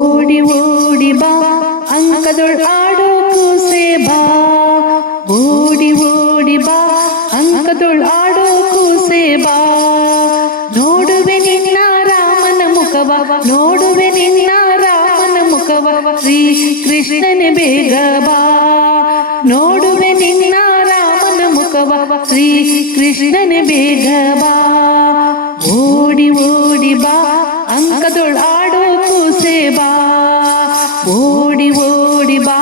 ಓಡಿ ಓಡಿ ಬಾ ಅಂಕದೊಳ್ ಆಡೋ ಕೂಸೆ ಬಾ, ಓಡಿ ಓಡಿ ಬಾ ಅಂಕದೊಳ್ ಆಡೋ ಕೂಸೆ ಬಾ. ನೋಡುವೆ ನಿನ್ನ ರಾಮನ ಮುಖವ, ನೋಡುವೆ ನಿನ್ನ ರಾಮನ ಮುಖವ, ಶ್ರೀ ಕೃಷ್ಣನೇ ಬೇಗ ಬಾ. ನೋಡುವೆ ನಿನ್ನ ರಾಮನ ಮುಖವ, ಶ್ರೀ ಕೃಷ್ಣನೇ ಬೇಗ ಬಾ. ಓಡಿ ಓಡಿ ಬಾ ಅಂಕದೊಳ್ ಆಡೋ ಕೂಸೆ ಬಾ, ಓಡಿ ಓಡಿ ಬಾ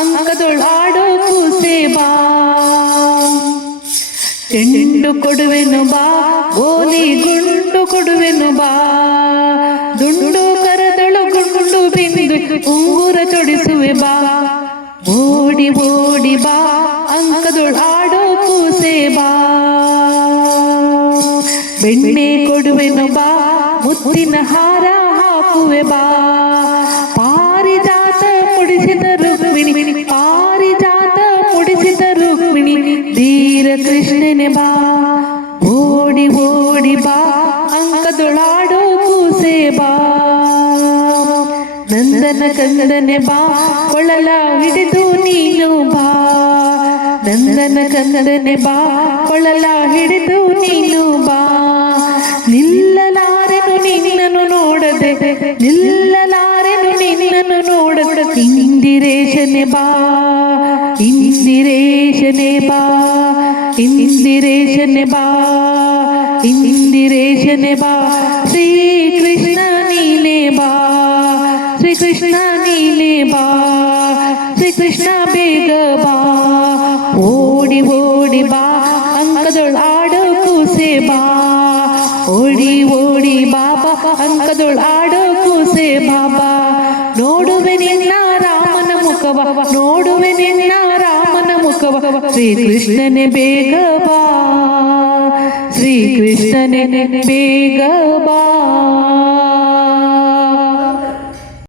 ಅಂಕದೊಳ್ ಆಡೋ ಕೂಸೆ ಬಾ. ಚೆಂಡು ಕೊಡುವೆನು ಬಾ, ಗೋಲಿ ಗುಂಡು ಕೊಡುವೆನು ಬಾ, ದುಂಡು ಕರದಳು ಗುಂಡು ಬಿಂದು ಉಂಗುರ ಚೊಡಿಸುವೆ ಬಾ. ಓಡಿ ಓಡಿ ಬಾ ಅಂಕದೊಳ್ ಆಡೋ ಕೂಸೆ ಬಾ. ಬೆಣ್ಣೆ ಕೊಡುವೆನು ಬಾ, ಮುತ್ತಿನ ಹಾರ ಹಾಕುವೆ ಬಾ. ಪಾರಿಜಾತ ಮುಡಿಸಿದ ರುಕ್ಮಿಣಿ, ಪಾರಿಜಾತ ಮುಡಿಸಿದ ರುಕ್ಮಿಣಿ, ಧೀರ ಕೃಷ್ಣನೇ ಬಾ. ಓಡಿ ಓಡಿ ಬಾ ಅಂಕದೊಳಾಡೋ ಕೂಸೆ ಬಾ. ನಂದನ ಕಂದನೆ ಬಾ, ಕೊಳಲ ಹಿಡಿದು ನೀನು ಬಾ. ನಂದನ ಕಂದನೆ ಬಾ, ಕೊಳಲ ಹಿಡಿದು ನೀನು ಬಾ. ನಿಲ್ಲಲಾರೆನು ನಿನ್ನನ್ನು ನೋಡದೆ, ನಿಲ್ಲಲಾರೆನು ನಿನ್ನನ್ನು ನೋಡದೆ, ಇಂದಿರೇಶನೆ ಬಾ, ಇಂದಿರೇಶನೆ ಬಾ, ಇಂದಿರೇಶನೆ ಬಾ, ಇಂದಿರೇಶನೆ ಬಾ. ಶ್ರೀ ಕೃಷ್ಣ ನೀನೇ ಬಾ, ಶ್ರೀ ಕೃಷ್ಣ ನೀನೇ ಬಾ, ಶ್ರೀ ಕೃಷ್ಣ ಬೇಗ ಬಾ. ಓಡಿ ಓಡಿ ಬಾ ಅಂಕದೊಳ್ ಆಡೋ ಕೂಸೆ ಬಾ, ಓಡಿ ಓಡಿ ಬಾಬಾ ಅಂಕದೊಳ್ ಆಡೋ ಕೂಸೆ ಬಾಬಾ. ನೋಡುವೆ ನಿನ್ನ ರಾಮನ ಮುಖವ, ನೋಡುವೆ ನಿನ್ನ ರಾಮನ ಮುಖವ, ಶ್ರೀ ಕೃಷ್ಣನೇ ಬೇಗ ಬಾ, ಶ್ರೀ ಕೃಷ್ಣನೇ ಬೇಗ ಬಾ.